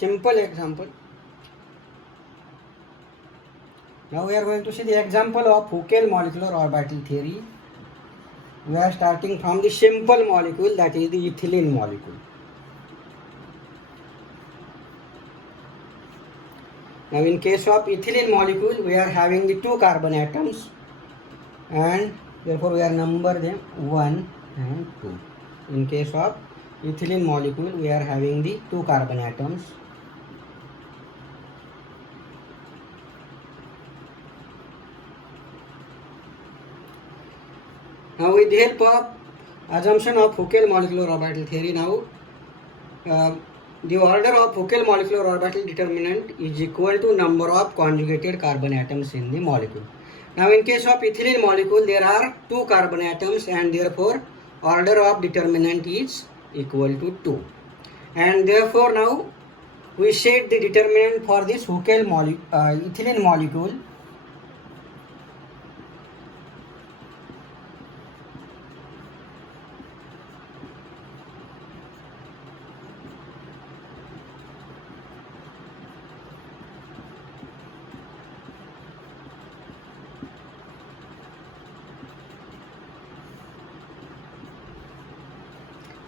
simple example. Now we are going to see the example of Huckel molecular orbital theory. We are starting from the simple molecule, that is the ethylene molecule. Now in case of ethylene molecule, we are having the 2 carbon atoms, and therefore we are number them 1 and 2. In case of ethylene molecule, we are having the 2 carbon atoms. Now with the help of assumption of Huckel molecular orbital theory, now the order of Huckel molecular orbital determinant is equal to number of conjugated carbon atoms in the molecule. Now in case of ethylene molecule, there are 2 carbon atoms, and therefore order of determinant is equal to 2. And therefore now we set the determinant for this Huckel ethylene molecule.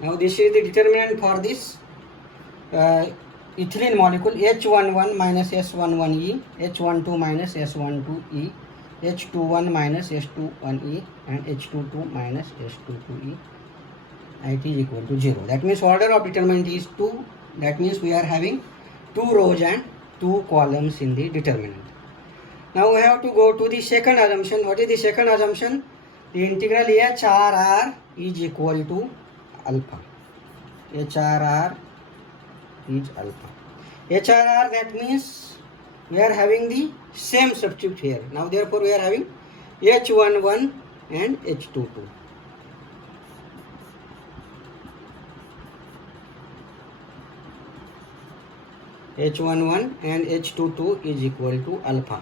Now this is the determinant for this ethylene molecule: H11 minus S11E, H12 minus S12E, H21 minus S21E, and H22 minus S22E. It is equal to 0. That means order of determinant is 2. That means we are having 2 rows and 2 columns in the determinant. Now we have to go to the second assumption. What is the second assumption? The integral HRR is equal to alpha. HRR is alpha. HRR, that means we are having the same substitute here. Now therefore we are having H11 and H22. H11 and H22 is equal to alpha.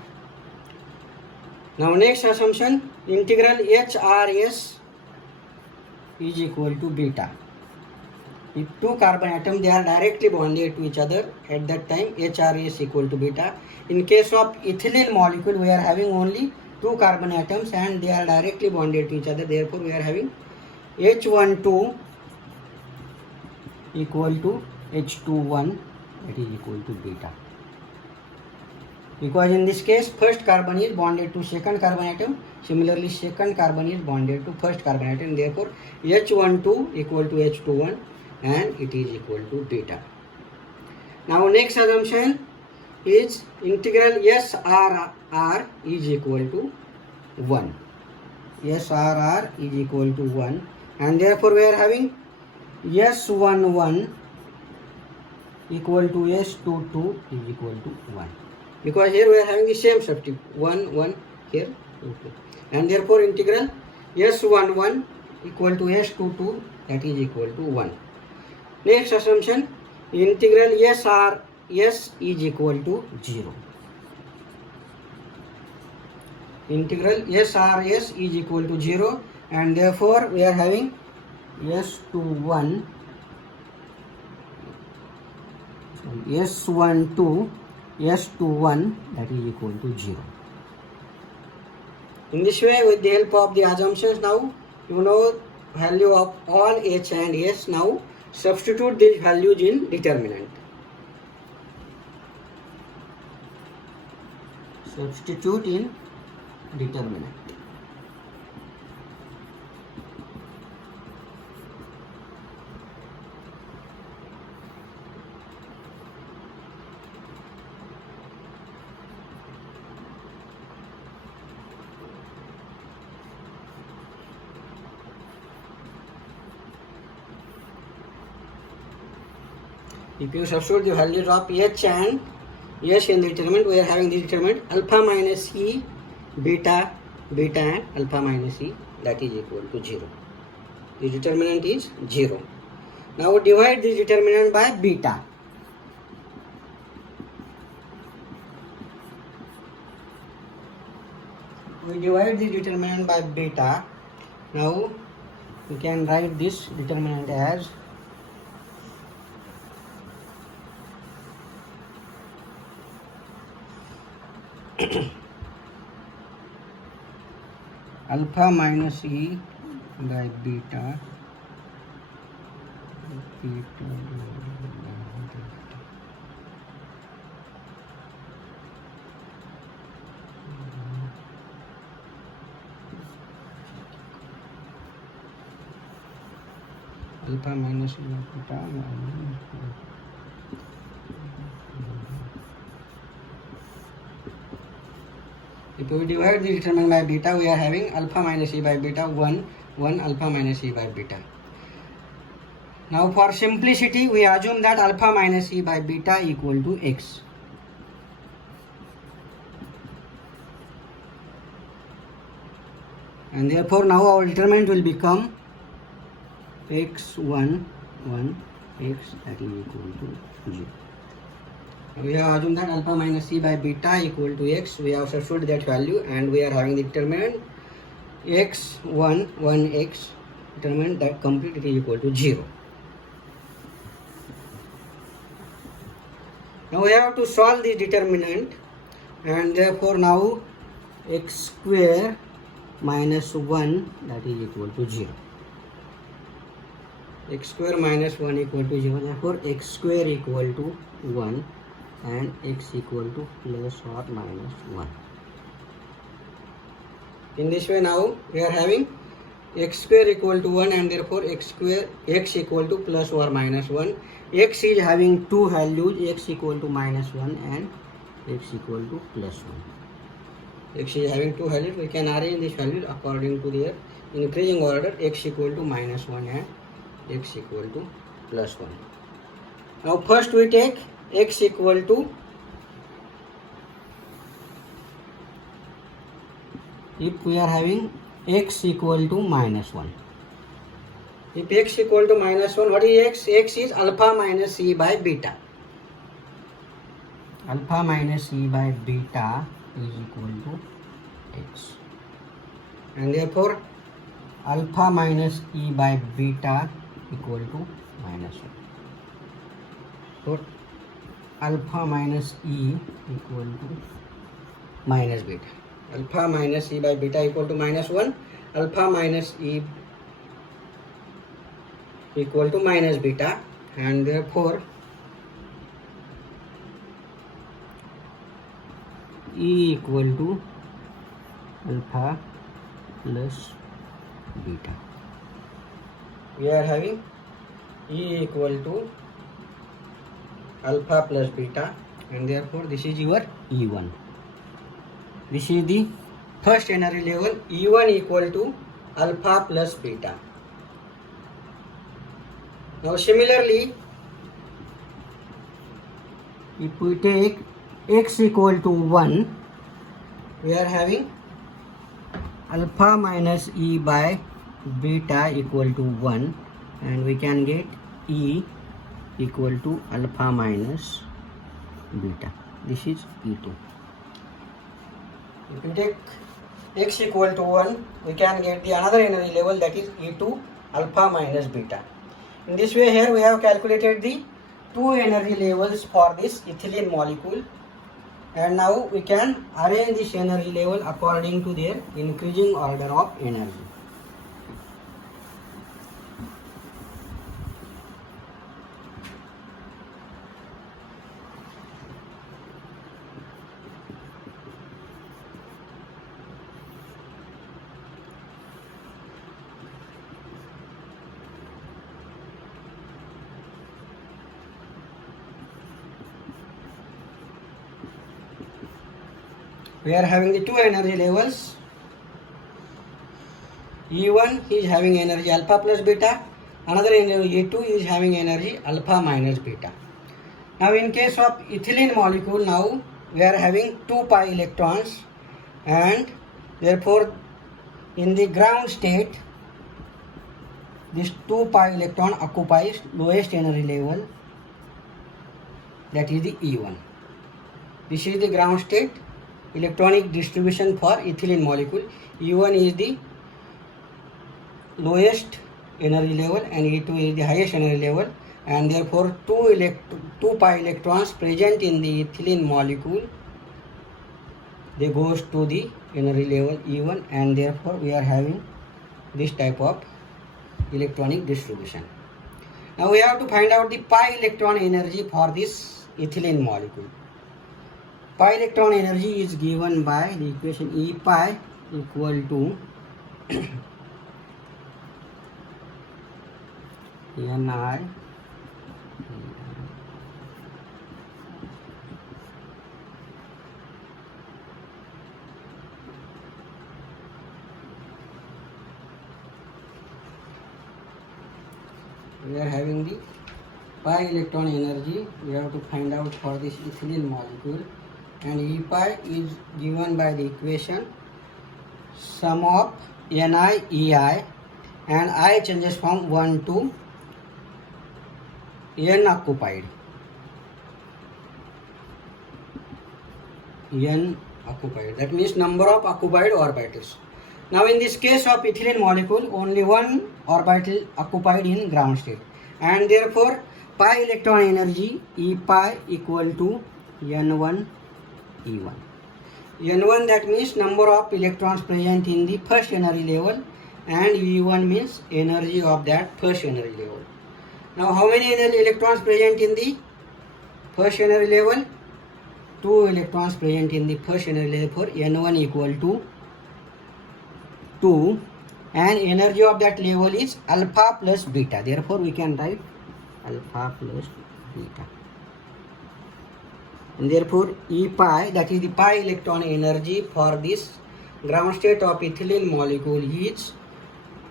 Now next assumption, integral HRS is equal to beta. If 2 carbon atoms, they are directly bonded to each other, at that time HRS is equal to beta. In case of ethylene molecule, we are having only 2 carbon atoms and they are directly bonded to each other. Therefore we are having H12 equal to H21, that is equal to beta. Because in this case first carbon is bonded to second carbon atom, similarly second carbon is bonded to first carbon atom, therefore H12 equal to H21 and it is equal to beta. Now next assumption is integral SRR is equal to 1. SRR is equal to 1, and therefore we are having S11 equal to S22 is equal to 1. Because here we are having the same substitute, 1, 1 here, okay. And therefore integral S11 equal to S22, that is equal to 1. Next assumption, integral SRS is equal to 0. Integral SRS is equal to 0, and therefore we are having S12, S12, S21, that is equal to 0. In this way, with the help of the assumptions, now you know value of all H and S. Now substitute these values in determinant. Substitute in determinant. If you substitute the values of H and S in the determinant, we are having the determinant alpha minus E, beta, beta and alpha minus E, that is equal to 0. The determinant is 0. Now divide this determinant by beta. We divide the determinant by beta. Now we can write this determinant as alpha minus E by beta, alpha minus E by beta if we divide the determinant by beta, we are having alpha minus E by beta 1 alpha minus E by beta. Now for simplicity, we assume that alpha minus E by beta equal to x. And therefore now our determinant will become x1 x that is equal to 0. We have assumed that alpha minus C by beta equal to x. We have substituted that value and we are having the determinant x1 x, determinant that complete is equal to 0. Now we have to solve the determinant, and therefore now x square minus 1 that is equal to 0. X square minus 1 equal to 0. Therefore x square equal to 1 and x equal to plus or minus 1. In this way now we are having x square equal to 1 and therefore x equal to plus or minus 1. X is having two values, x equal to minus 1 and x equal to plus 1. X is having two values. We can arrange these values according to their increasing order, x equal to minus 1 and x equal to plus 1. Now first we take x equal to, if we are having x equal to minus 1. If x equal to minus 1, what is x? X is alpha minus C by beta. Alpha minus C by beta is equal to x. And therefore alpha minus E by beta equal to minus 1. So alpha minus E equal to minus beta. Alpha minus E by beta equal to minus 1. Alpha minus E equal to minus beta, and therefore E equal to alpha plus beta. We are having E equal to alpha plus beta, and therefore this is your E1. This is the first energy level. E1 equal to alpha plus beta. Now similarly, if we take x equal to 1, we are having alpha minus E by beta equal to 1, and we can get E equal to alpha minus beta. This is E2. If we take x equal to 1, we can get the another energy level, that is E2 alpha minus beta. In this way, here we have calculated the two energy levels for this ethylene molecule, and now we can arrange this energy level according to their increasing order of energy. We are having the two energy levels. E1 is having energy alpha plus beta, another energy E2 is having energy alpha minus beta. Now in case of ethylene molecule, now we are having 2 pi electrons, and therefore in the ground state this 2 pi electron occupies lowest energy level, that is the E1. This is the ground state electronic distribution for ethylene molecule. E1 is the lowest energy level and E2 is the highest energy level, and therefore 2 pi electrons present in the ethylene molecule they goes to the energy level E1, and therefore we are having this type of electronic distribution. Now we have to find out the pi electron energy for this ethylene molecule. Pi electron energy is given by the equation E pi equal to Ni. We are having the pi electron energy. We have to find out for this ethylene molecule, and E pi is given by the equation sum of Ni Ei, and I changes from 1 to N occupied. N occupied, that means number of occupied orbitals. Now in this case of ethylene molecule, only one orbital occupied in ground state, and therefore pi electron energy E pi equal to N1 E1. N1, that means number of electrons present in the first energy level, and E1 means energy of that first energy level. Now how many electrons present in the first energy level? 2 electrons present in the first energy level, for N1 equal to 2, and energy of that level is alpha plus beta. Therefore we can write alpha plus beta, and therefore E pi, that is the pi electron energy for this ground state of ethylene molecule, is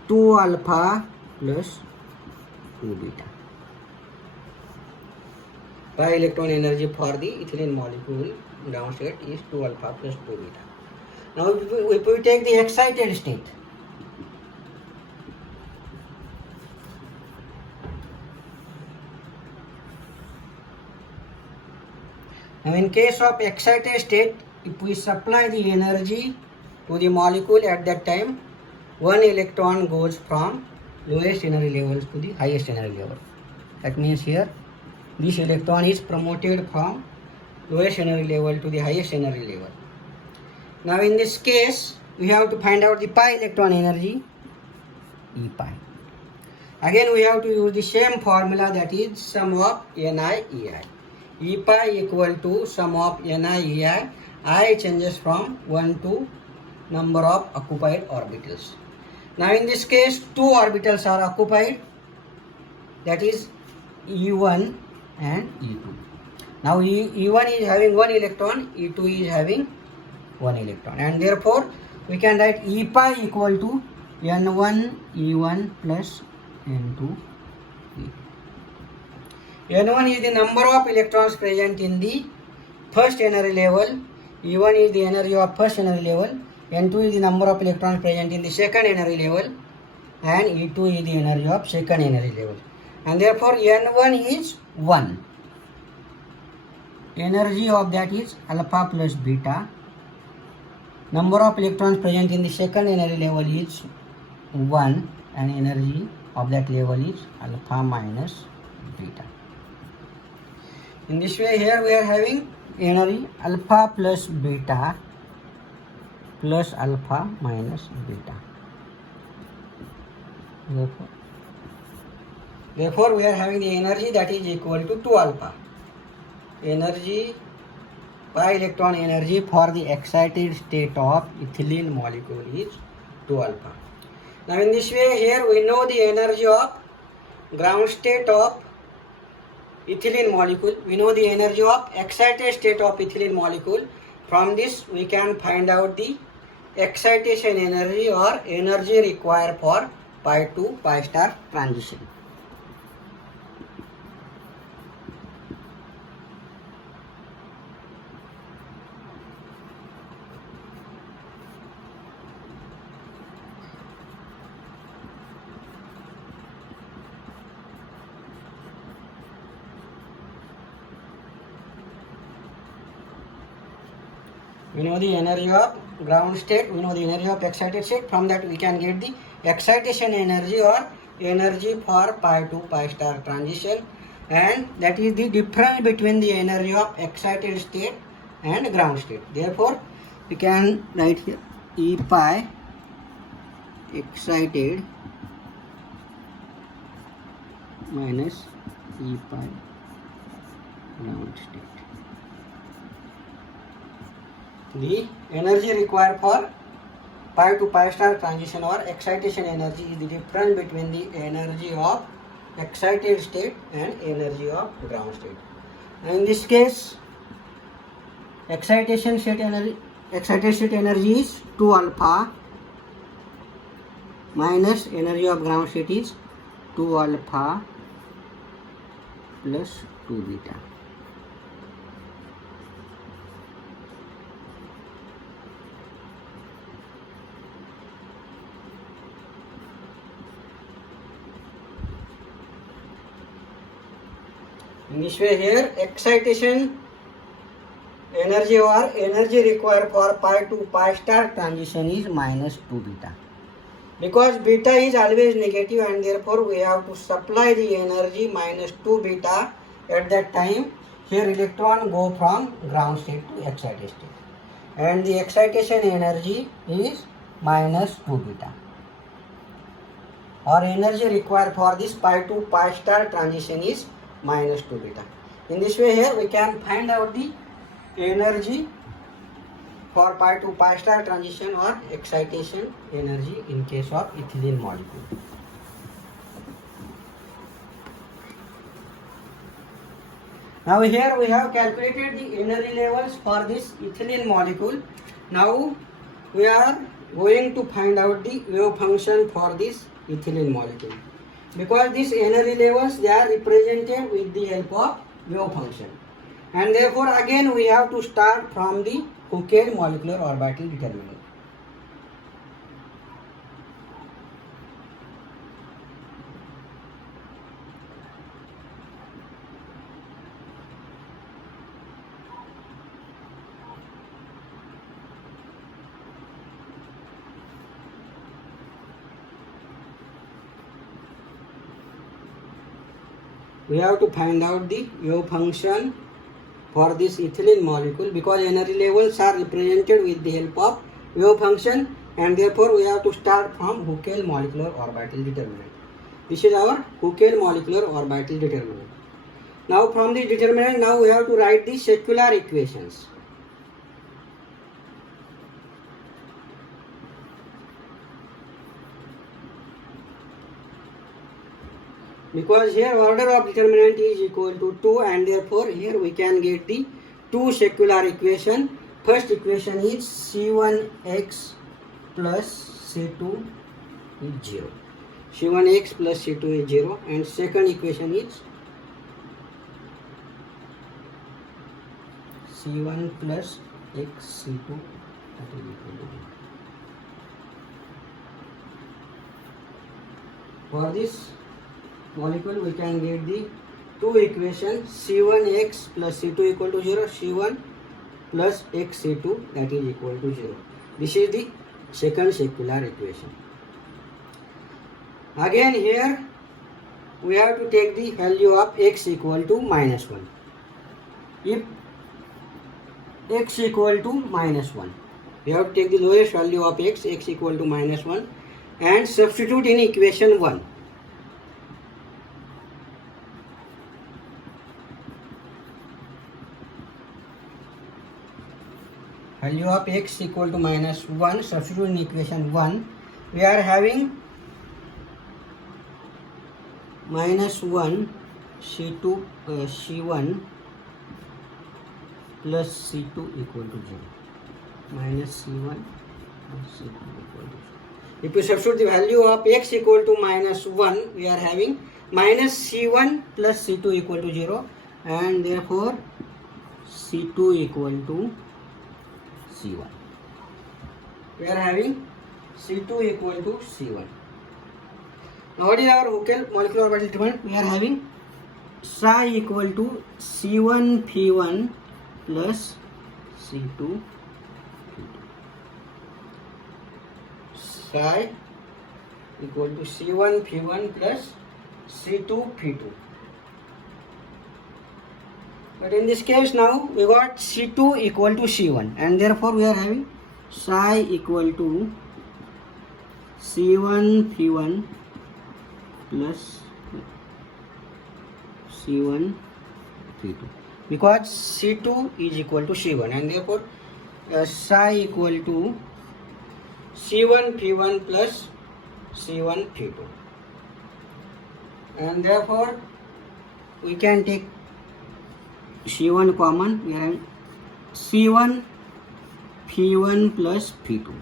2 alpha plus 2 beta. Pi electron energy for the ethylene molecule ground state is 2 alpha plus 2 beta. Now if we take the excited state, now in case of excited state, if we supply the energy to the molecule at that time, one electron goes from lowest energy level to the highest energy level. That means here this electron is promoted from lowest energy level to the highest energy level. Now in this case, we have to find out the pi electron energy, E pi. Again we have to use the same formula, that is sum of Ni Ei. E pi equal to sum of Ni Ei. I changes from 1 to number of occupied orbitals. Now in this case, 2 orbitals are occupied, that is E1 and E2. Now E1 is having 1 electron, E2 is having 1 electron, and therefore we can write E pi equal to N1 E1 plus N2 E2. N1 is the number of electrons present in the first energy level, E1 is the energy of first energy level, N2 is the number of electrons present in the second energy level, and E2 is the energy of second energy level, and therefore N1 is 1. Energy of that is alpha plus beta. Number of electrons present in the second energy level is 1, and energy of that level is alpha minus beta. In this way, here we are having energy alpha plus beta plus alpha minus beta. Therefore we are having the energy that is equal to 2 alpha. Energy, pi electron energy for the excited state of ethylene molecule is 2 alpha. Now in this way, here we know the energy of ground state of ethylene molecule. We know the energy of excited state of ethylene molecule. From this we can find out the excitation energy or energy required for pi to pi star transition. We know the energy of ground state, we know the energy of excited state. From that we can get the excitation energy or energy for pi to pi star transition, and that is the difference between the energy of excited state and ground state. Therefore we can write here E pi excited minus E pi ground state. The energy required for pi to pi star transition or excitation energy is the difference between the energy of excited state and energy of ground state. In this case, excited state energy is 2 alpha minus energy of ground state is 2 alpha plus 2 beta. In this way, here excitation energy or energy required for pi to pi star transition is minus 2 beta. Because beta is always negative and therefore we have to supply the energy minus 2 beta at that time. Here electron go from ground state to excited state. And the excitation energy is minus 2 beta. Or energy required for this pi to pi star transition is minus 2 beta. In this way, here we can find out the energy for pi to pi star transition or excitation energy in case of ethylene molecule. Now here we have calculated the energy levels for this ethylene molecule. Now we are going to find out the wave function for this ethylene molecule. Because these energy levels, they are represented with the help of wave function, and therefore again we have to start from the Huckel molecular orbital determinant. We have to find out the wave function for this ethylene molecule, because energy levels are represented with the help of wave function, and therefore we have to start from Huckel molecular orbital determinant. This is our Huckel molecular orbital determinant. Now from the determinant, now we have to write the secular equations. Because here order of determinant is equal to 2, and therefore here we can get the two secular equation. First equation is C1x plus C2 is 0. C1x plus C2 is 0, and second equation is C1 plus x C2 that is equal to 0. For this molecule we can get the two equations, C1x plus C2 equal to 0, C1 plus x C2 that is equal to 0. This is the second secular equation. Again here we have to take the value of x equal to minus 1. If x equal to minus 1, we have to take the lowest value of x equal to minus 1, and substitute in equation 1. Value of x equal to minus 1, substitute in equation 1, we are having minus 1 C2 C1 plus C2 equal to 0. Minus C1 plus C2 equal to 0. If you substitute the value of x equal to minus 1, we are having minus C1 plus C2 equal to 0, and therefore C2 equal to C1. We are having C2 equal to C1. Now what is our Huckel molecular orbital determinant? We are having psi equal to C1 P1 plus C2 P2. Psi equal to C1 P1 plus C2 P2. But in this case now we got C2 equal to C1, and therefore we are having psi equal to C1 P1 plus C1 P2, because C2 is equal to C1, and therefore psi equal to C1 P1 plus C1 P2, and therefore we can take C1 common. We are having C1 P1 plus P2.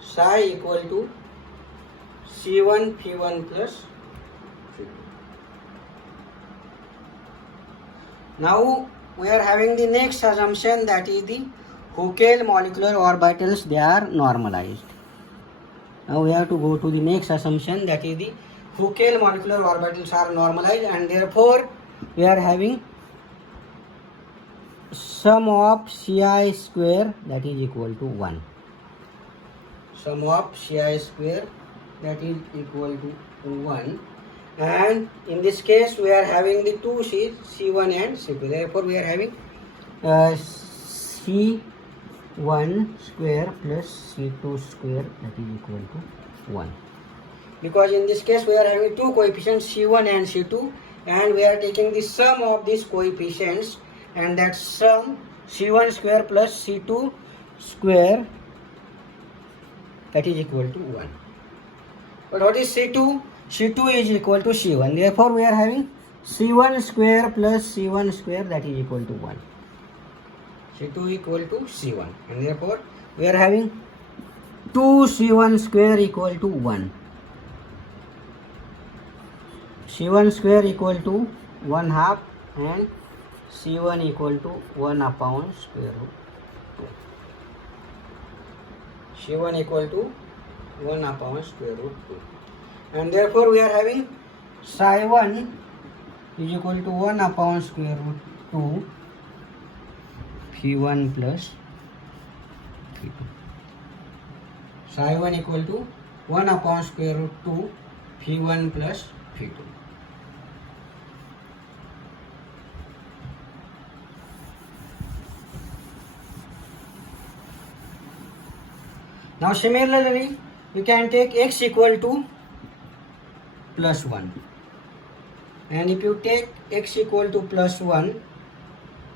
Psi equal to C1 P1 plus P2. Now we are having the next assumption, that is the Huckel molecular orbitals, they are normalized. Now we have to go to the next assumption, that is the Huckel molecular orbitals are normalized, and therefore we are having sum of Ci square, that is equal to 1. Sum of Ci square, that is equal to 1, and in this case we are having the two C's, C1 and C2. Therefore we are having C1 square plus C2 square, that is equal to 1. Because in this case we are having two coefficients, C1 and C2, and we are taking the sum of these coefficients, and that sum C1 square plus C2 square, that is equal to 1. But what is C2? C2 is equal to C1. Therefore we are having C1 square plus C1 square, that is equal to 1. C2 equal to C1, and therefore we are having 2 C1 square equal to 1. C1 square equal to 1 half, and C1 equal to 1 upon square root 2. C1 equal to 1 upon square root 2. And therefore we are having psi1 is equal to 1 upon square root 2 P1 plus P2. Psi1 equal to 1 upon square root 2 P1 plus P2. Now similarly you can take x equal to plus 1, and if you take x equal to plus 1,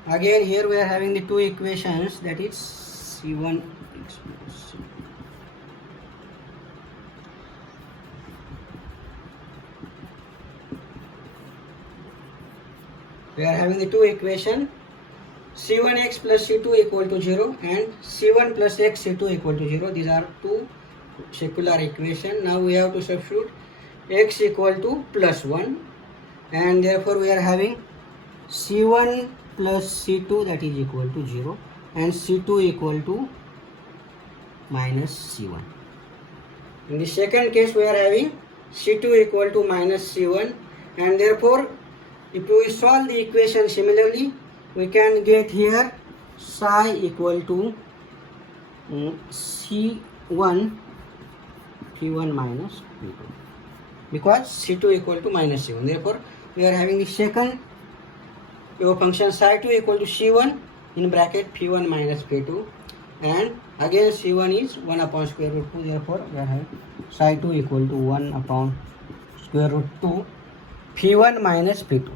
again here we are having the two equations, that is C1 x plus C. We are having the two equations, C1x plus C2 equal to 0 and C1 plus x C2 equal to 0. These are two secular equations. Now we have to substitute x equal to plus 1, and therefore we are having C1 plus C2, that is equal to 0, and C2 equal to minus C1. In the second case we are having C2 equal to minus C1, and therefore if we solve the equation similarly, we can get here psi equal to C1 P1 minus P2, because C2 equal to minus C1. Therefore we are having the second function psi2 equal to C1 in bracket P1 minus P2, and again C1 is 1 upon square root 2. Therefore we are having psi2 equal to 1 upon square root 2 P1 minus P2.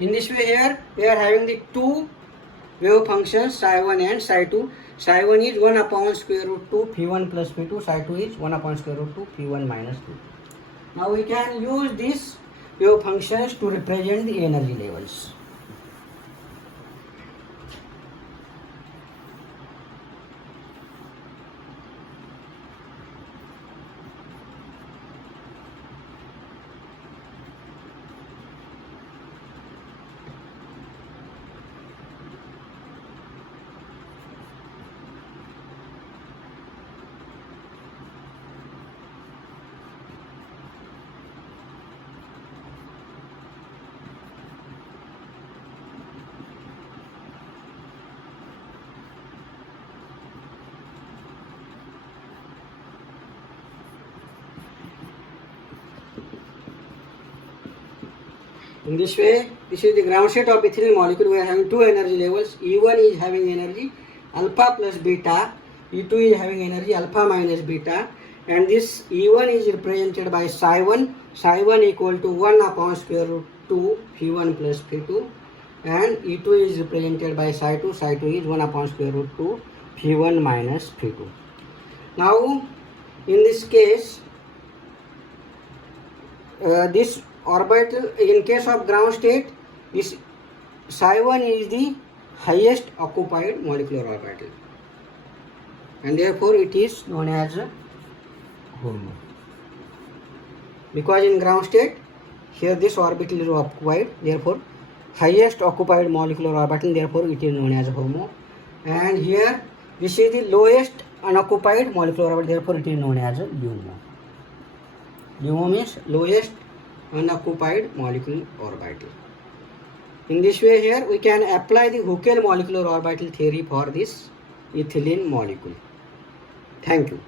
In this way here we are having the two wave functions psi1 and psi2. Psi1 is 1 upon square root 2 P1 plus P2. Psi2 is 1 upon square root 2 P1 minus P2. Now we can use these wave functions to represent the energy levels. In this way, this is the ground state of ethylene molecule. We are having two energy levels. E1 is having energy alpha plus beta. E2 is having energy alpha minus beta. And this E1 is represented by psi1. Psi1 equal to 1 upon square root 2 P1 plus P2. And E2 is represented by psi2. Psi2 is 1 upon square root 2 P1 minus P2. Now, in this case, this orbital, in case of ground state, this psi1 is the highest occupied molecular orbital, and therefore it is known as a HOMO. Because in ground state, here this orbital is occupied, therefore highest occupied molecular orbital, therefore it is known as HOMO. And here this is the lowest unoccupied molecular orbital, therefore it is known as a LUMO. LUMO means lowest unoccupied molecular orbital. In this way, here we can apply the Huckel molecular orbital theory for this ethylene molecule. Thank you.